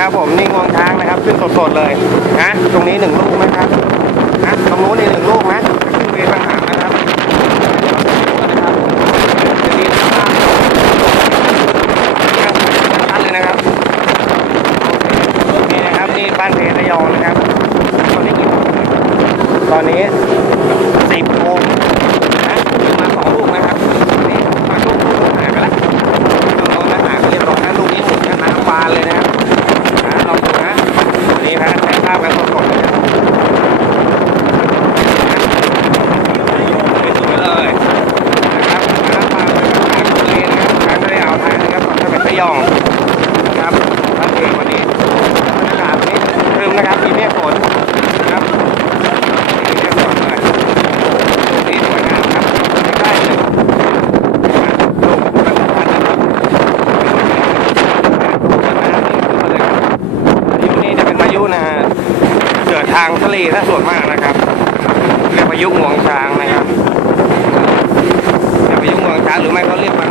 ครับผมนี่งวงช้างนะครับขึ้นสดๆเลยนะตรงนี้1 ลูกนะครับนะตรงนู้นนี่1 ลูกนะขึ้นเวรต่างหากนะครับจะดีมากชัดเลยนะครับโอเคนะครับนี่บ้านเพระยองนะครับตอนนี้กี่โมงตอนนี้10 โมงนะมา2 ลูกนะครับนี่มาลูกหายไปแล้วเราหายไปเรียบร้อยนะลูกนี้หมุนกันน้ำบานเลยนะครับลองดูนะนี่ครับใช้ภาพกันสดๆเลยนะสวยเลยนะครับน้ำปลาทางทะเลนะครับทางทะเลอ่าวไทยนะครับฝั่งทะเลระยองนะครับบ้านเองวันนี้บรรยากาศวันนี้ครึ้มนะครับมีเมฆฝนนะครับนี่เมฆฝนเลยนี่สวยงามครับใกล้ๆเลยลูกกระชันนะครับนี่จะเป็นพายุนะฮะเกิดทางทะเลถ้าส่วนมากนะครับเรียกพายุงวงช้างนะครับเรียกพายุงวงช้างหรือไม่เขาเรียกพ